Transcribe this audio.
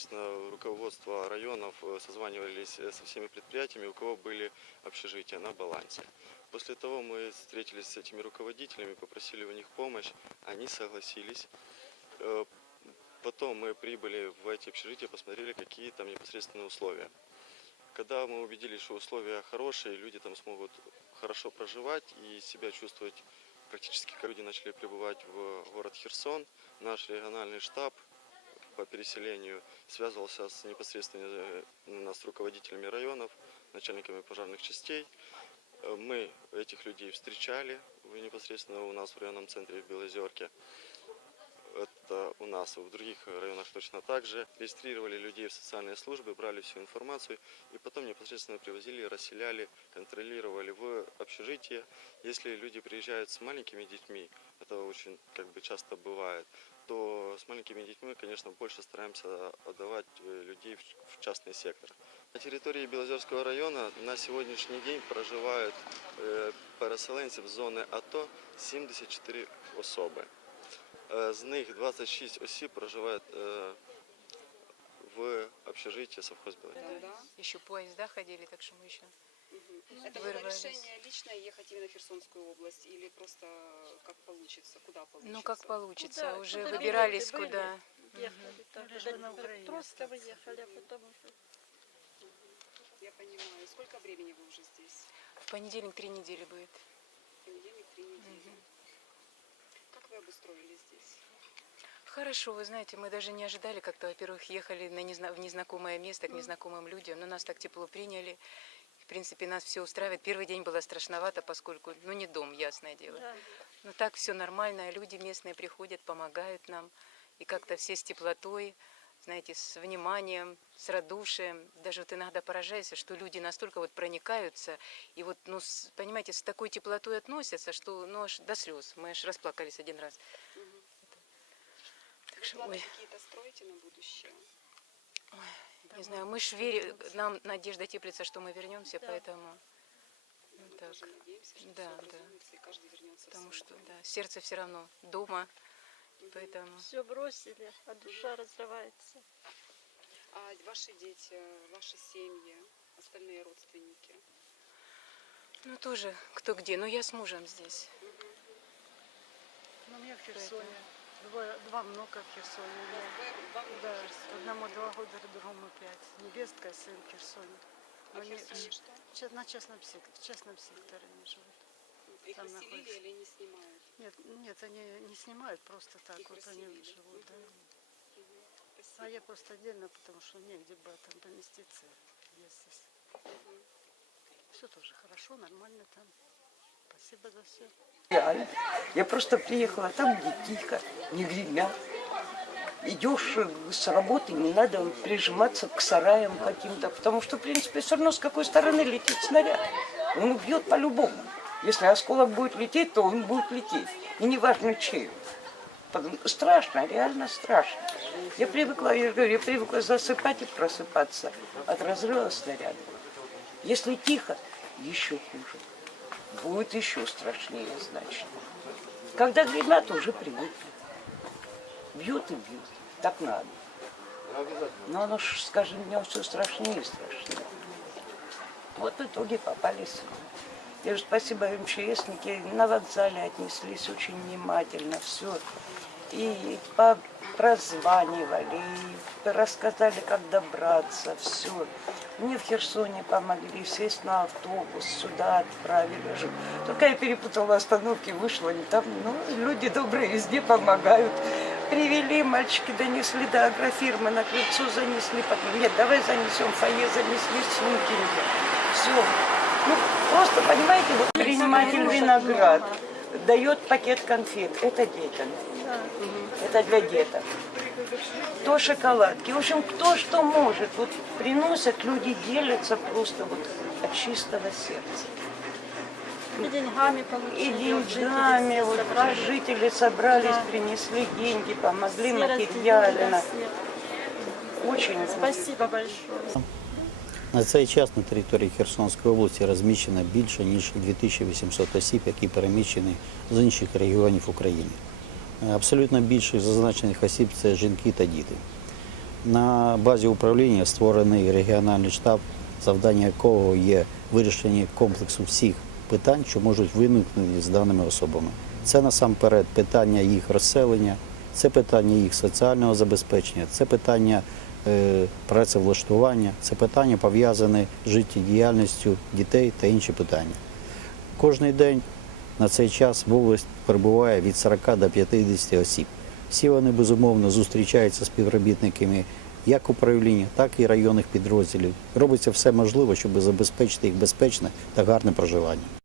непосредственно руководство районов э, созванивались э, со всеми предприятиями, у кого были общежития на балансе. После того мы встретились с этими руководителями, попросили у них помощь, они согласились. Э, Потом мы прибыли в эти общежития, посмотрели, какие там непосредственные условия. Когда мы убедились, что условия хорошие, люди там смогут хорошо проживать и себя чувствовать практически как люди начали прибывать в город Херсон, наш региональный штаб по переселению связывался с непосредственно э, именно с руководителями районов, начальниками пожарных частей. Э, Мы этих людей встречали непосредственно у нас в районном центре в Белозерке. Это у нас, в других районах точно так же. Регистрировали людей в социальные службы, брали всю информацию и потом непосредственно привозили, расселяли, контролировали в общежитие. Если люди приезжают с маленькими детьми, это очень как бы часто бывает, то с маленькими детьми, конечно, больше стараемся отдавать э, людей в- в частный сектор. На территории Белозерского района на сегодняшний день проживают е, переселенців з зони АТО 74 особи. Е, З них 26 осіб проживають е, в общежитии совхозбілий. Да. Еще поезда ходили, так что мы еще... это было решение лично ехать именно в Херсонскую область или просто как получится, куда получится? Ну, как получится, Куда? уже Куда выбирались билеты были? куда. Ехали так, на выехали, а потом уже. Я понимаю. Сколько времени вы уже здесь? В понедельник три недели будет. Понедельник, три недели. Как вы обустроились здесь? Хорошо, вы знаете, мы даже не ожидали как-то, во-первых, ехали на незна- в незнакомое место к незнакомым людям, но нас так тепло приняли. В принципе, нас все устраивает. Первый день было страшновато, поскольку, ну, не дом, ясное дело. Да. Но так все нормально, люди местные приходят, помогают нам. И как-то все с теплотой, знаете, с вниманием, с радушием. Даже вот иногда поражаешься, что люди настолько вот проникаются. И вот, ну, с- понимаете, с такой теплотой относятся, что, ну, аж до слез. Мы аж расплакались один раз. Мгм. Так что, ой, какие-то строите на будущее? Не знаю, мы ж верим, нам надежда теплится, что мы вернемся, Да. поэтому... Мы Ну, так. надеемся, что Да, все да. и каждый вернется в Потому что, да, сердце все равно дома, Мгм. поэтому... Все бросили, а душа разрывается. А ваши дети, ваши семьи, остальные родственники? Ну, тоже кто где. Ну, я с мужем здесь. Мгм. Ну, у меня в Херсоне. Двое, два внука в Херсоне. Да, Херсоне. одному два года, другому пять. Невестка и сын в Херсоне. А в они Херсоне что? на частном секторе, в частном секторе они живут. Их там расселили находится. или не снимают? Нет, нет, они не снимают просто так, Их вот они расселили. живут, да. Мгм. Спасибо. А я просто отдельно, потому что негде было там поместиться. Я здесь. Мгм. Все тоже хорошо, нормально там. Спасибо за все. Реально. Я просто приехала, а там где тихо, не гремят. Идешь э, с работы, не надо прижиматься к сараям каким-то, потому что, в принципе, все равно с какой стороны летит снаряд. Он убьет по-любому. Если осколок будет лететь, то он будет лететь. И неважно чей. Страшно, реально страшно. Я привыкла, я говорю, я привыкла засыпать и просыпаться от разрыва снаряда. Если тихо, еще хуже. Будет еще страшнее, значит. Когда гремят, уже привыкли. Бьют и бьют. Так надо. Но оно с каждым днем все страшнее и страшнее. Вот в итоге попались. Я же спасибо МЧСники на вокзале отнеслись очень внимательно, все. И прозванивали, и рассказали, как добраться, все. Мне в Херсоне помогли сесть на автобус, сюда отправили же. Только я перепутала остановки, вышла не там. Ну, люди добрые везде помогают. Привели, мальчики донесли до агрофирмы, на крыльцо занесли. Потом, нет, давай занесем, фойе занесли сумки. Все. Ну, просто, понимаете, вот приниматель виноград дает пакет конфет. Это детям. Это для деток То шоколадки. В общем, кто что может. Вот приносят, люди делятся просто вот от чистого сердца. И деньгами И получили. вот жители деньгами все вот собрали. жители собрались, Да. принесли деньги, помогли Все разделили, материально. да, все. Очень Спасибо большое. На цей час на території Херсонської області розміщено більше ніж 2800 осіб, які переміщені з інших регіонів України. Абсолютно більшість зазначених осіб це жінки та діти. На базі управління створений регіональний штаб, завдання якого є вирішення комплексу всіх питань, що можуть виникнути з даними особами. Це насамперед питання їх розселення, це питання їх соціального забезпечення, це питання е, працевлаштування, це питання пов'язане з життєдіяльністю дітей та інші питання. Кожний день на цей час в область перебуває від 40 до 50 осіб. Всі вони безумовно зустрічаються з співробітниками як управління, так і районних підрозділів. Робиться все можливе, щоб забезпечити їх безпечне та гарне проживання.